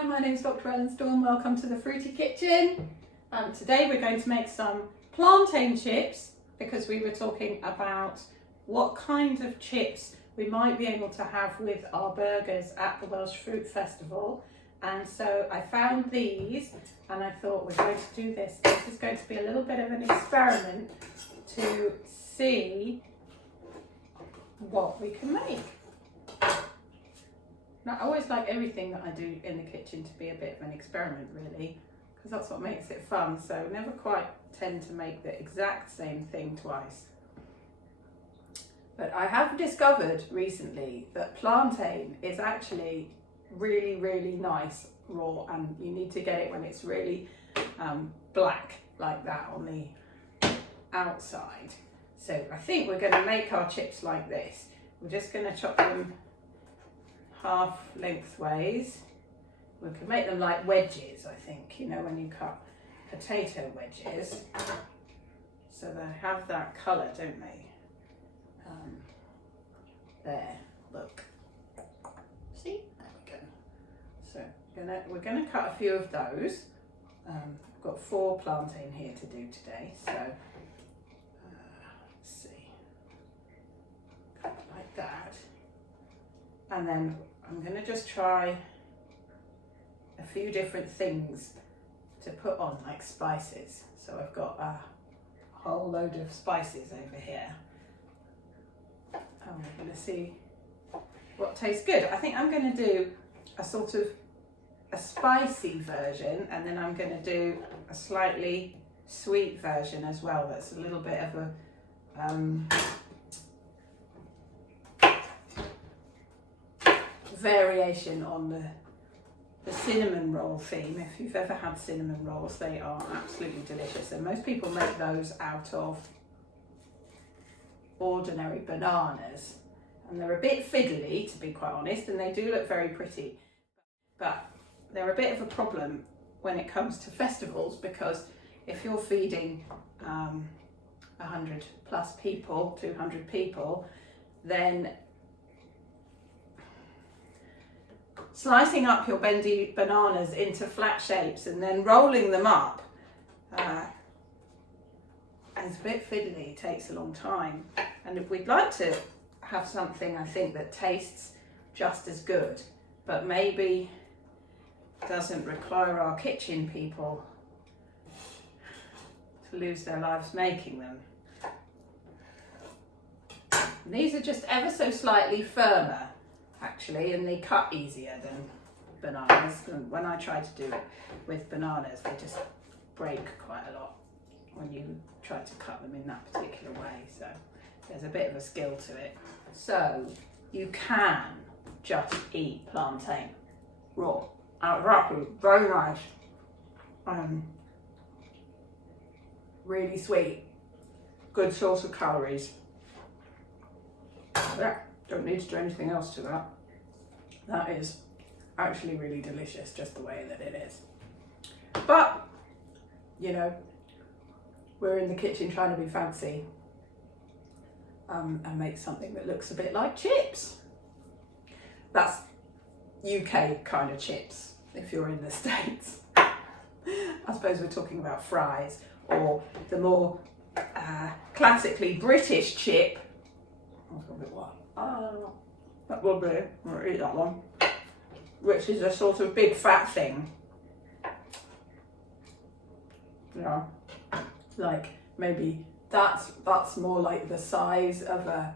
Hi, my name is Dr. Ellen Storm. Welcome to the Fruity Kitchen. Today we're going to make some plantain chips because we were talking about what kind of chips we might be able to have with our burgers at the Welsh Fruit Festival. And so I found these and I thought we're going to do this. This is going to be a little bit of an experiment to see what we can make. Now, I always like everything that I do in the kitchen to be a bit of an experiment, really, because that's what makes it fun. So never quite tend to make the exact same thing twice. But I have discovered recently that plantain is actually really, really nice raw, and you need to get it when it's really black like that on the outside. So I think we're going to make our chips like this. We're just going to chop them half lengthways. We can make them like wedges, I think, you know, when you cut potato wedges. So they have that colour, don't they? There, look. See? There we go. So we're gonna cut a few of those. I've got 4 plantain here to do today, so let's see. Cut it like that. And then I'm going to just try a few different things to put on, like spices. So I've got a whole load of spices over here. And we're going to see what tastes good. I think I'm going to do a sort of a spicy version, and then I'm going to do a slightly sweet version as well. That's a little bit of a variation on the cinnamon roll theme. If you've ever had cinnamon rolls, they are absolutely delicious, and most people make those out of ordinary bananas, and they're a bit fiddly, to be quite honest, and they do look very pretty, but they're a bit of a problem when it comes to festivals, because if you're feeding 100 plus people, 200 people, then slicing up your bendy bananas into flat shapes and then rolling them up is a bit fiddly, takes a long time. And if we'd like to have something, I think, that tastes just as good, but maybe doesn't require our kitchen people to lose their lives making them. And these are just ever so slightly firmer, actually, and they cut easier than bananas. And when I try to do it with bananas, they just break quite a lot when you try to cut them in that particular way. So there's a bit of a skill to it. So you can just eat plantain raw. Exactly, very nice. Really sweet. Good source of calories. Yeah. Don't need to do anything else to that. That is actually really delicious, just the way that it is. But, you know, we're in the kitchen trying to be fancy and make something that looks a bit like chips. That's UK kind of chips, if you're in the States. I suppose we're talking about fries, or the more classically British chip. That's a bit what? That will be, I'll eat that one, which is a sort of big fat thing. Yeah, like maybe that's more like the size of a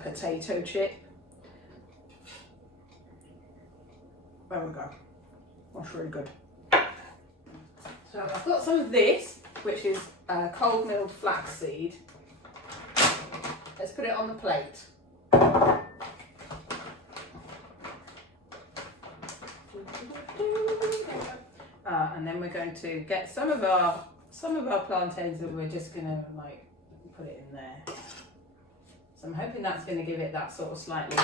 potato chip. There we go, that's really good. So I've got some of this, which is cold milled flaxseed. Let's put it on the plate. And then we're going to get some of our plantains, and we're just going to like put it in there. So I'm hoping that's going to give it that sort of slightly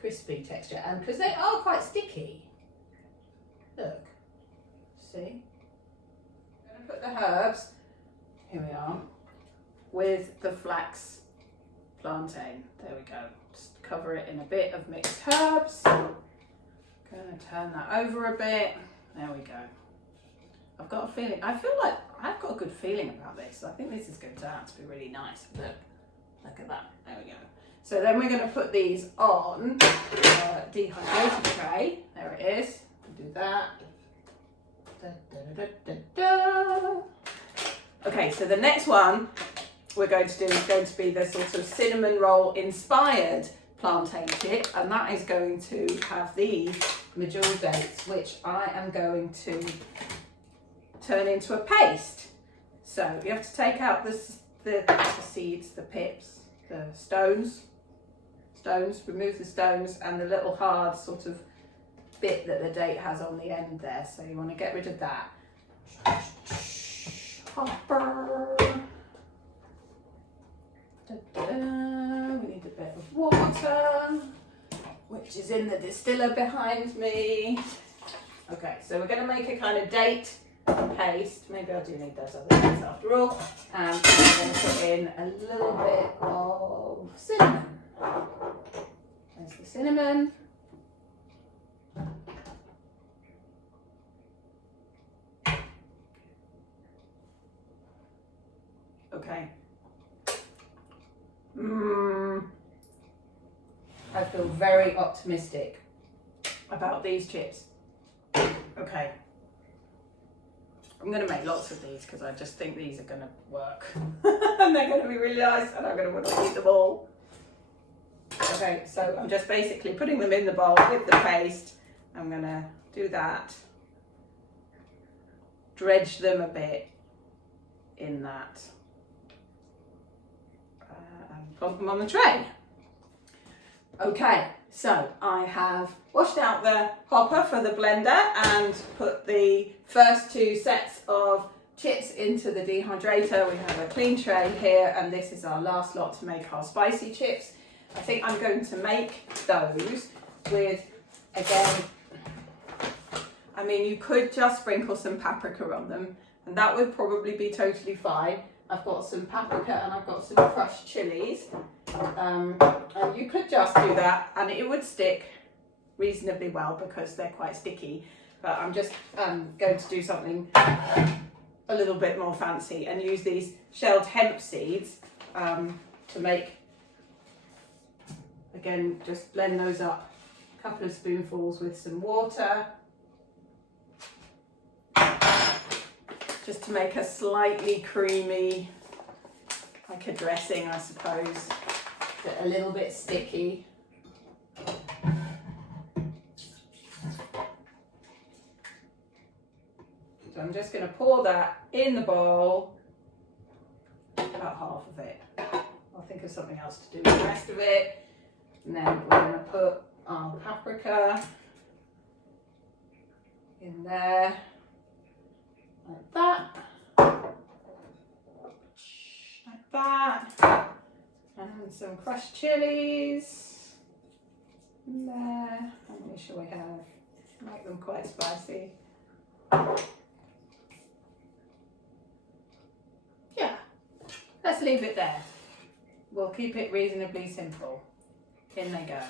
crispy texture, and because they are quite sticky. Look, see? I'm going to put the herbs. Here we are, with the flax plantain. There we go. Just cover it in a bit of mixed herbs. Gonna going to turn that over a bit. There we go. I've got a feeling, I feel like I've got a good feeling about this. I think this is going to turn out to be really nice. Look at that. There we go. So then we're going to put these on dehydrated tray. There it is. Do that. Da, da, da, da, da. Okay, so the next one we're going to do is going to be the sort of cinnamon roll inspired plantain chip, and that is going to have these medjool dates, which I am going to turn into a paste. So you have to take out the seeds, the pips, the stones, remove the stones and the little hard sort of bit that the date has on the end there. So you want to get rid of that. Hopper. We need a bit of water, which is in the distiller behind me. Okay, so we're going to make a kind of date paste. Maybe I do need those other things after all. And I'm going to put in a little bit of cinnamon. There's the cinnamon. Okay. I feel very optimistic about these chips. Okay. I'm going to make lots of these because I just think these are going to work. And they're going to be really nice and I'm going to want to eat them all. Okay, so I'm just basically putting them in the bowl with the paste. I'm going to do that. Dredge them a bit in that. And plonk them on the tray. Okay, so I have washed out the hopper for the blender and put the first two sets of chips into the dehydrator. We have a clean tray here, and this is our last lot to make our spicy chips. I think I'm going to make those with, again, I mean, you could just sprinkle some paprika on them, and that would probably be totally fine. I've got some paprika and I've got some crushed chilies. And you could just do that and it would stick reasonably well because they're quite sticky. But I'm just going to do something a little bit more fancy and use these shelled hemp seeds to make, again, just blend those up, a couple of spoonfuls with some water. Just to make a slightly creamy, like a dressing, I suppose, but a little bit sticky. So I'm just going to pour that in the bowl, about half of it. I'll think of something else to do with the rest of it. And then we're going to put our paprika in there. Like that, like that, and some crushed chilies in there. How many shall we have? Make them quite spicy. Yeah, let's leave it there. We'll keep it reasonably simple. In they go.